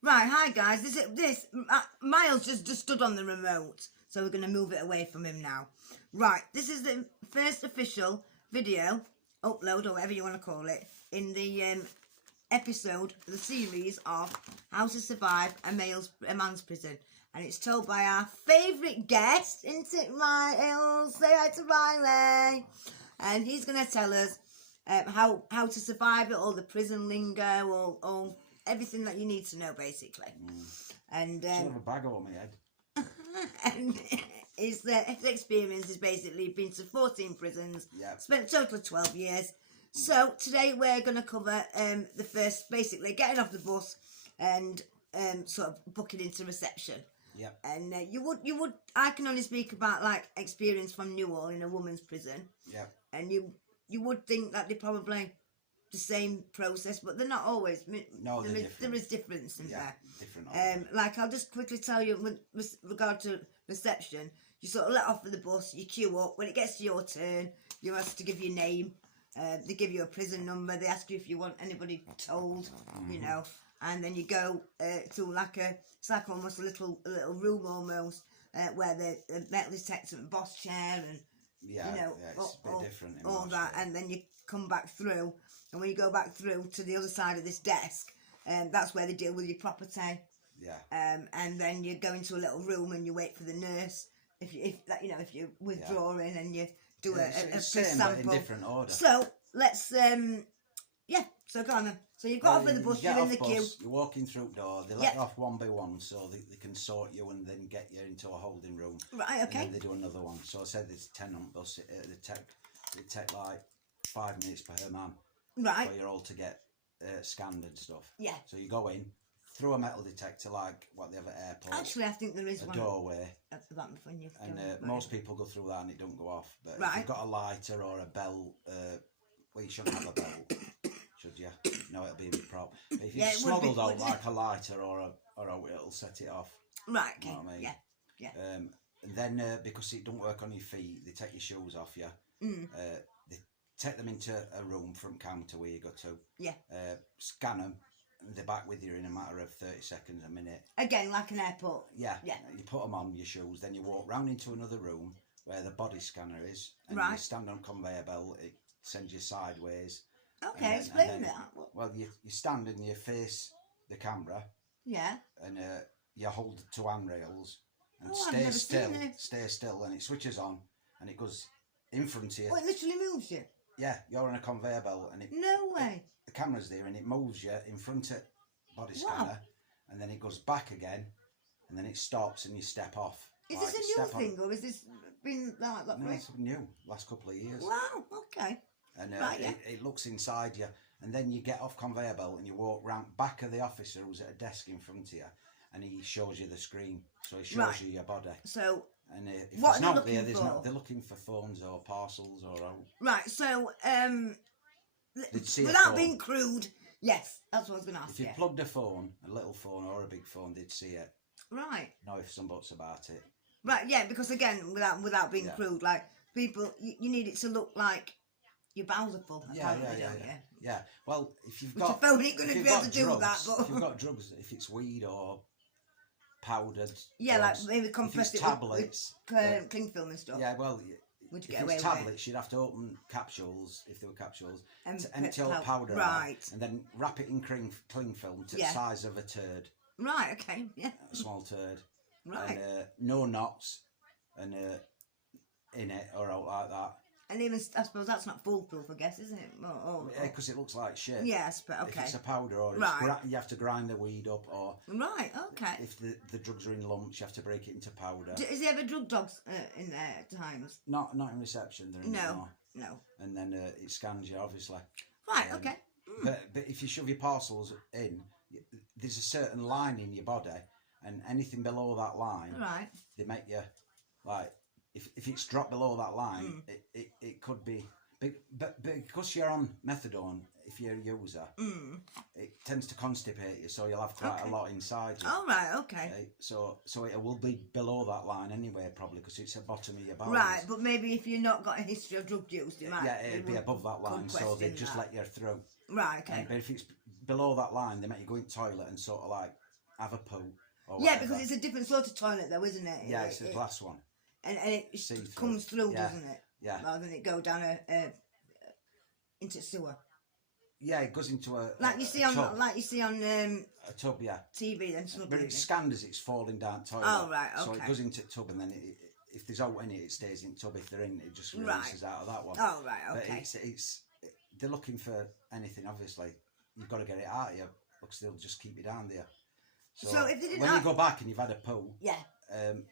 Right, hi guys. Miles just stood on the remote, so we're going to move it away from him now. Right, this is the first official video upload, or whatever you want to call it, in the episode, the series of How to Survive a Man's Prison. And it's told by our favourite guest, isn't it, Miles? Say hi to Riley. And he's going to tell us how to survive it, all the prison lingo, all everything that you need to know, basically. And should have a bag over my head. and his experience has basically been to 14 prisons, spent a total of 12 years. So today we're going to cover the first, basically getting off the bus and sort of booking into reception. Yeah. And I can only speak about like experience from Newhall in a woman's prison. Yeah. And you would think that they probably the same process, but they're not always. No, there is difference in there. Different. Like I'll just quickly tell you with regard to reception, you sort of let off of the bus, you queue up. When it gets to your turn, you're asked to give your name. They give you a prison number. They ask you if you want anybody told, you know, and then you go to it's like almost a little room almost where the metal detector and boss chair and you know it's a bit different in all that, and then you come back through. And when you go back through to the other side of this desk, that's where they deal with your property. Yeah. And then you go into a little room and you wait for the nurse. If you're withdrawing and you do a sample. But in different order. So let's So go on then. So you've got off of the bus. You're in the queue. You're walking through the door. They let you off one by one, so they can sort you and then get you into a holding room. Right. Okay. And then they do another one. So I said there's 10 on bus. They take like 5 minutes per man. Right. For you all to get scanned and stuff. Yeah. So you go in through a metal detector like what they have at airports. Actually, I think there is one. A doorway. That's that when you. And most people go through that and it don't go off. But if right. you've got a lighter or a bell, well, you shouldn't have a bell, should you? No, it'll be a big problem. If you smuggled out like a lighter it'll set it off. Right. Okay. You know what I mean? Yeah. And then because it don't work on your feet, they take your shoes off you. They take them into a room from counter where you go to. Yeah. Scan them. And they're back with you in a matter of 30 seconds, a minute. Again, like an airport. Yeah. You put them on your shoes, then you walk round into another room where the body scanner is, and you stand on conveyor belt. It sends you sideways. Okay, explain that. Well, you stand and you face the camera. Yeah. And you hold two handrails and stay still, and it switches on, and it goes in front of you. Oh, it literally moves you. Yeah, you're on a conveyor belt, and it. No way. The camera's there, and it moves you in front of body scanner, and then it goes back again, and then it stops, and you step off. Is this a new thing, or has this been like that? No, it's new. Last couple of years. Wow. Okay. And it looks inside you, and then you get off conveyor belt, and you walk round back of the officer who's at a desk in front of you, and he shows you the screen, so he shows you your body. So. And if what it's not there, they're looking for phones or parcels or. Right. So without being crude, yes, that's what I was going to ask. If you plugged a phone, a little phone or a big phone, they'd see it. Right. No ifs and buts about it. Right. Yeah, because again, without being crude, like people, you need it to look like your bowels are full. Yeah. Well, if you've got your phone ain't going to be able to do that. But if you've got drugs, if it's weed or powdered, yeah, drugs, like maybe compressed it tablets, with cling film and stuff. Yeah, well, would you if get away it's with tablets, you'd have to open capsules if they were capsules, and to empty all powder out, and then wrap it in cling film to the size of a turd. Right. Okay. Yeah. A small turd. Right. And no knots, and in it or out like that. And even, I suppose that's not foolproof, I guess, isn't it? Yeah, because it looks like shit. Yes, but okay. If it's a powder or you have to grind the weed up, or right, okay. If the drugs are in lumps, you have to break it into powder. Is there ever drug dogs in there at times? Not in reception. No. And then it scans you, obviously. Right. Okay. But if you shove your parcels in, there's a certain line in your body, and anything below that line, they make you like. If it's dropped below that line, it could be but because you're on methadone, if you're a user, it tends to constipate you, so you'll have quite a lot inside you. Oh, right, okay. So it will be below that line anyway, probably, because it's the bottom of your bowels. Right, but maybe if you've not got a history of drug use, you might. Yeah, it'd be above that line, so they just let you through. Right, okay. But if it's below that line, they make you go in the toilet and sort of like have a poo. Or yeah, whatever. because it's a different sort of toilet though, isn't it? Yeah, it's a glass one. And it comes through, doesn't it? Yeah. Rather than it go down into sewer. Yeah, it goes into a like you see on tub. like you see on a tub, yeah. TV. Then but it's scanned as it's falling down toilet. Oh right, okay. So it goes into the tub, and then if there's out in it, it stays in the tub. If they're in, it just releases out of that one. Oh right, okay. But they're looking for anything. Obviously, you've got to get it out of you, because they'll just keep you down there. So if they didn't when you go back and you've had a poo,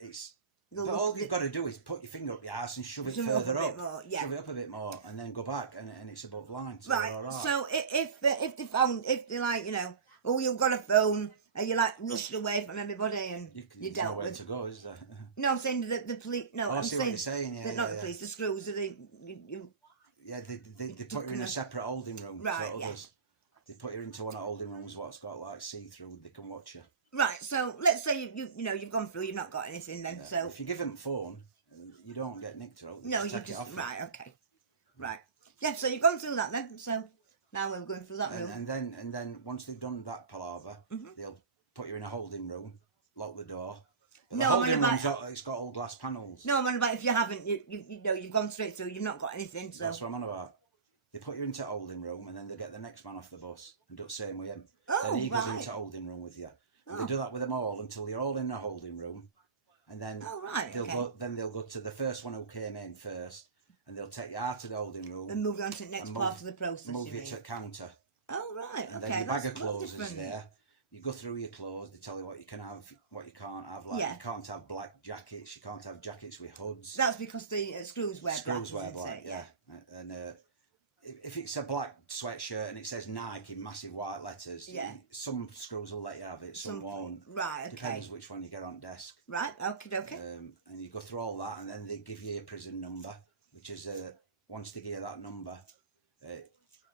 it's. But all you've got to do is put your finger up your ass and shove it further up. Shove it up a bit more, and then go back, and it's above line. So right. So if they like, you know, oh, you've got a phone, and you like rushed away from everybody, and you dealt with. There's nowhere to go, is there? No, I'm saying the police. No, I'm saying what you're saying. Yeah, not the police. The screws. Are they? Yeah, they put you in a separate holding room. Right. So others, they put you into one of the holding rooms what's got like see through. They can watch you. Right, so let's say you've gone through, you've not got anything then. So if you give them a phone, you don't get nicked out. No, you just right, okay, right, yeah. So you've gone through that then. So now we're going through that room. And then once they've done that palaver, they'll put you in a holding room, lock the door. But the holding room's it's got all glass panels. No, I'm on about if you haven't, you know, you've gone straight through, you've not got anything. So that's what I'm on about. They put you into a holding room, and then they get the next man off the bus and do the same with him. Then he goes into a holding room with you. They do that with them all until you're all in a holding room, and then they'll go to the first one who came in first, and they'll take you out of the holding room and move you on to the next part of the process. Move you to a counter. Oh right, and then your bag of clothes is there. You go through your clothes. They tell you what you can have, what you can't have. Like you can't have black jackets. You can't have jackets with hoods. That's because the screws wear black. Screws wear black, yeah. And if it's a black sweatshirt and it says Nike in massive white letters, some screws will let you have it, some won't. Right, okay. Depends which one you get on desk. Right, okay. And you go through all that, and then they give you a prison number, which is once they give you that number,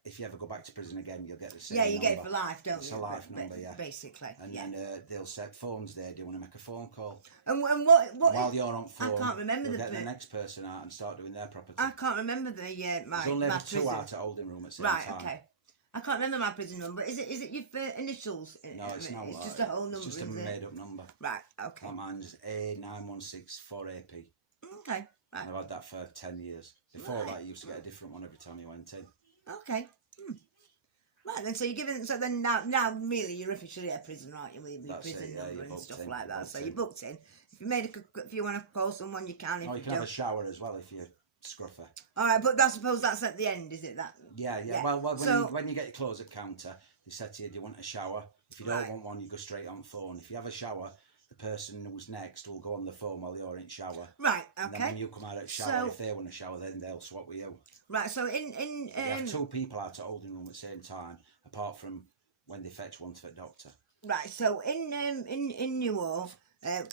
if you ever go back to prison again, you'll get the same number. Yeah, you get it for life, don't you? It's a life number, basically. And then they'll set phones there. Do you want to make a phone call? And what while you're on phone, I can't remember get the next person out and start doing their property. I can't remember the There's only two out at holding room at the same time. Right, okay. I can't remember my prison number. Is it your initials? No, it's not. It's just a whole number. It's just a made up number. Right, okay. Like mine's A9164AP. Okay, right. And I've had that for 10 years. Before that, you used to get a different one every time you went in. Okay. Right then, so you're giving. So then now really you're officially at prison, right? You're with your prison number and stuff like that. So you're booked in. If you want to call someone, you can. You can have a shower as well if you're scruffer. All right, but I suppose that's at the end, is it? That. Yeah. Well, when you get your clothes at counter, they say to you, "Do you want a shower?" If you don't want one, you go straight on phone. If you have a shower, the person who's next will go on the phone while you're in shower. Right. Okay. And then when you come out of the shower, if they want a shower, then they'll swap with you. Right. So you have two people out at holding room at the same time, apart from when they fetch one to the doctor. Right. So in New Orleans,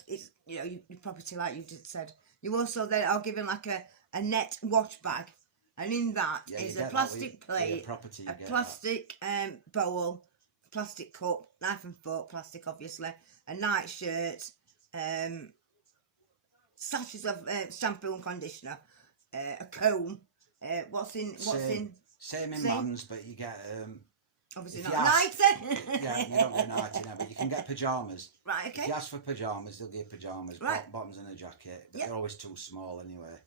it's your property, like you just said. You also then are given like a net wash bag, and in that is a plastic plate, a plastic bowl, plastic cup, knife and fork, plastic obviously, a night shirt, sachets of shampoo and conditioner, a comb. Same in mum's, but you get obviously not a nightie. Yeah, you don't get a nightie now, but you can get pyjamas. Right, okay. If you ask for pyjamas, they'll give pyjamas, right. Bottoms and a jacket, but they're always too small anyway.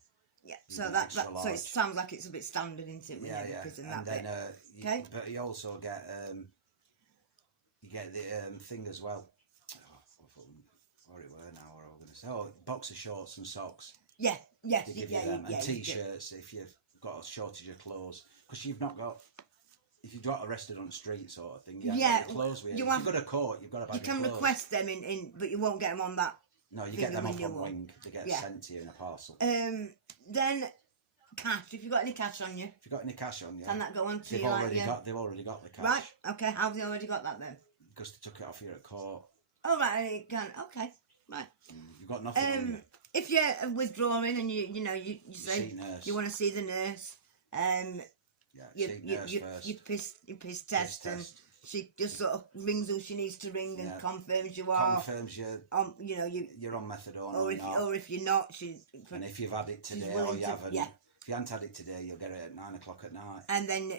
Yeah, so so it sounds like it's a bit standard, isn't it? Yeah. Prison, and then okay. But you also get the thing as well. What it were now? What I was going to say? Oh, box of shorts and socks. Yeah. They give you them, and t-shirts if you've got a shortage of clothes, because you've not got. If you got arrested on the street, sort of thing, you haven't got clothes with you. If you've got a court, you've got a bag of clothes. You can request them but you won't get them on that. No, you get them off on wing. They get sent to you in a parcel. Then cash. If you've got any cash on you. If you've got any cash on you. Can that go on to you? They've already got the cash. Right. Okay. How have they already got that then? Because they took it off you at court. Oh right, and it can. Okay. Right. You've got nothing on you. If you're withdrawing and you say you want to see the nurse, you piss test, and she just sort of rings who she needs to ring and confirms you are. Confirms you're on methadone or if you're not, and if you've had it today or you haven't. Yeah. If If you haven't had it today, you'll get it at 9 o'clock at night. And then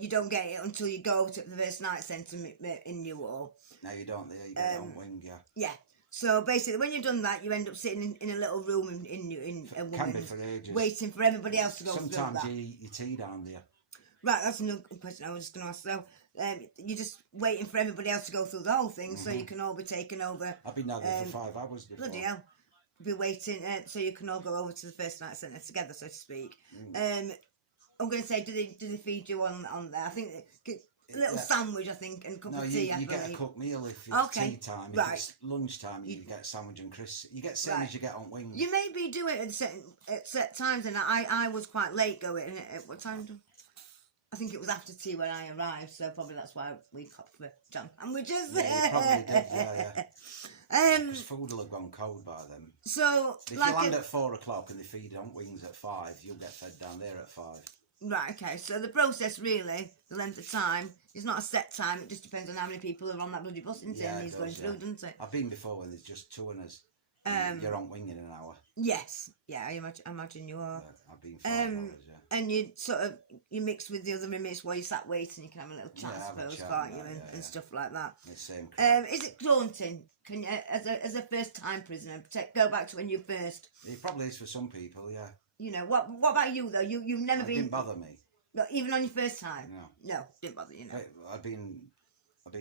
you don't get it until you go to the first night centre in Newhall. No, you don't. You get it on wing, yeah. Yeah. So basically, when you've done that, you end up sitting in a little room in a Can be for ages. waiting for everybody else to go through that. Sometimes you eat your tea down there. Right, that's another question I was just going to ask. So, you're just waiting for everybody else to go through the whole thing, so you can all be taken over. I've been down there for 5 hours before. Bloody hell. Be waiting, so you can all go over to the first night centre together, so to speak. I'm going to say, do they feed you on there? I think a little sandwich, I think, and a cup of tea. You get a cooked meal if it's tea time. If it's lunchtime, you get sandwich and crisps. You get same as you get on wings. You maybe do it at set times, and I was quite late going. At what time? I think it was after tea when I arrived, so probably that's why we copped for jam sandwiches. Yeah, you probably did, yeah. Because food will have gone cold by then. So, if you land at 4 o'clock and they feed on wings at 5, you'll get fed down there at 5. Right, okay. So the process really, the length of time, is not a set time. It just depends on how many people are on that bloody bus, isn't it? And he's going through, doesn't it? I've been before when there's just 2 of us. You're on wing in an hour. Yes. Yeah, I imagine you are. Yeah, I've been 5 hours, yeah. And you sort of, you mix with the other inmates while you sat waiting, you can have a little chat, I suppose, can't you? And stuff like that. The same is it daunting? Can you, as a first-time prisoner, go back to when you first... It probably is for some people, yeah. You know, what about you, though? You've never been... It didn't bother me. Even on your first time? No. No, didn't bother you, no. I've been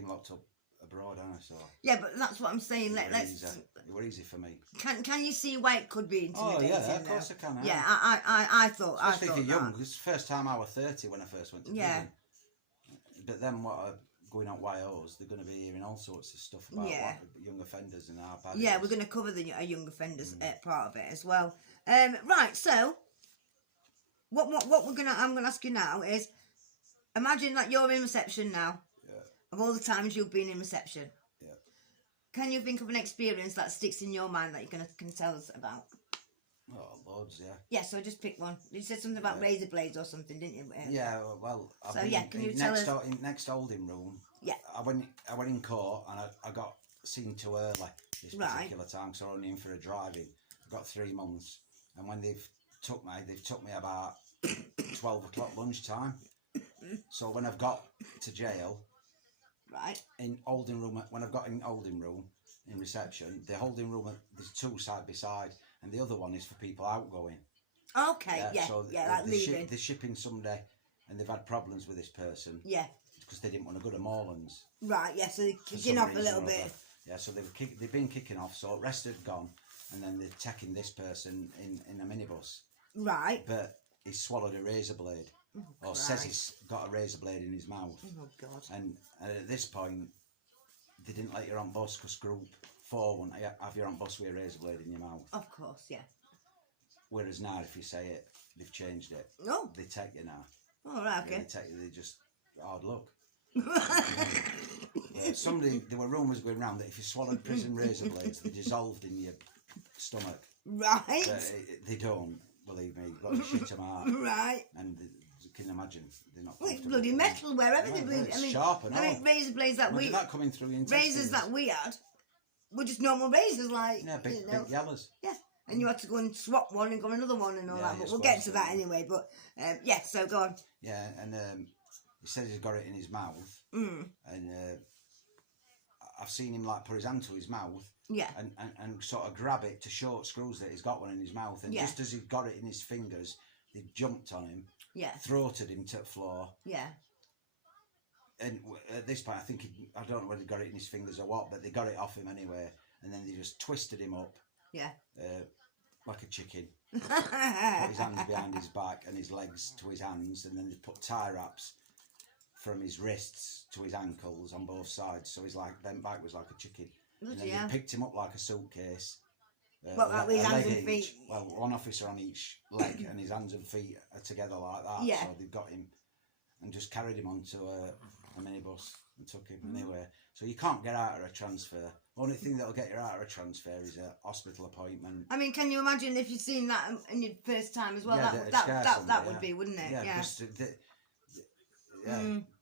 locked up abroad, haven't I? So yeah, but that's what I'm saying. It was easy for me. Can you see why it could be intimidating? Oh yeah, of course I can. Yeah, I thought. Especially if you're young. It's first time I was 30 when I first went to prison. But then going out YOs, they're going to be hearing all sorts of stuff about young offenders and how bad. Yeah, we're going to cover the young offenders part of it as well. Right, so what I'm gonna ask you now is, imagine that you're in reception now. Of all the times you've been in reception, can you think of an experience that sticks in your mind that you can tell us about? Oh, loads, yeah. Yeah, so just pick one. You said something about razor blades or something, didn't you? Yeah, well, can you tell us? In next holding room, yeah. I went in court and I got seen too early this particular time, so I was only in for a driving. I got 3 months, and when they've took me about 12 o'clock lunchtime. So when I've got to jail. Right. In holding room, when I've got in holding room in reception, the holding room there's 2 side by side, and the other one is for people outgoing. Okay, so like leaving. They're shipping Sunday, and they've had problems with this person. Yeah. Because they didn't want to go to Morelands. Right. Yeah. So they're kicking off a little bit. Yeah. So they've been kicking off. So rest had gone, and then they're taking this person in a minibus. Right. But he swallowed a razor blade. Or says he's got a razor blade in his mouth. Oh God! And at this point, they didn't let you on bus because Group 4 won't have you on bus with a razor blade in your mouth. Of course, yeah. Whereas now, if you say it, they've changed it. No. They take you now. Oh right, okay. They just hard luck. There were rumours going around that if you swallowed prison razor blades, they dissolved in your stomach. Right. They don't. Believe me, you've got to shit them out. Right. And you can imagine they're not. Well, it's bloody metal wherever they bleed. I mean, sharp and all. razor blades that that coming through your intestines. razors that we had were just normal razors, like big yellows. Yeah, and you had to go and swap one and go another one and all that. But we'll get to that anyway. But so go on. Yeah, and he says he's got it in his mouth, and I've seen him like put his hand to his mouth. Yeah. And sort of grab it to short screws that he's got one in his mouth. And just as he got it in his fingers, they jumped on him. Yeah. Throated him to the floor. Yeah. And at this point, I think, I don't know whether he got it in his fingers or what, but they got it off him anyway. And then they just twisted him up. Yeah. Like a chicken. Put his hands behind his back and his legs to his hands. And then they put tie wraps from his wrists to his ankles on both sides. So he's like, bent back was like a chicken. And then they picked him up like a suitcase. Like with his hands and feet? Well, one officer on each leg, and his hands and feet are together like that. Yeah. So they've got him and just carried him onto a minibus and took him anywhere. So you can't get out of a transfer. Only thing that'll get you out of a transfer is a hospital appointment. I mean, can you imagine if you've seen that in your first time as well? Yeah, that would be, wouldn't it? Yeah.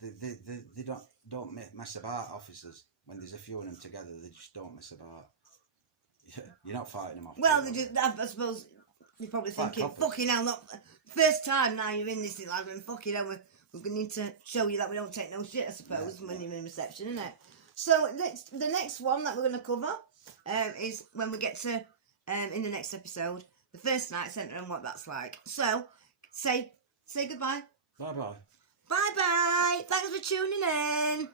They don't mess about, officers. When there's a few of them together, they just don't mess about. You're not fighting them off. Well, I suppose You're probably thinking, fucking hell, not first time now you're in this environment, fucking hell, we're going to need to show you that we don't take no shit, I suppose, when you're in reception, isn't it? So the next one that we're going to cover is when we get to, in the next episode, the first night centre and what that's like. So, say goodbye. Bye-bye. Bye-bye. Thanks for tuning in.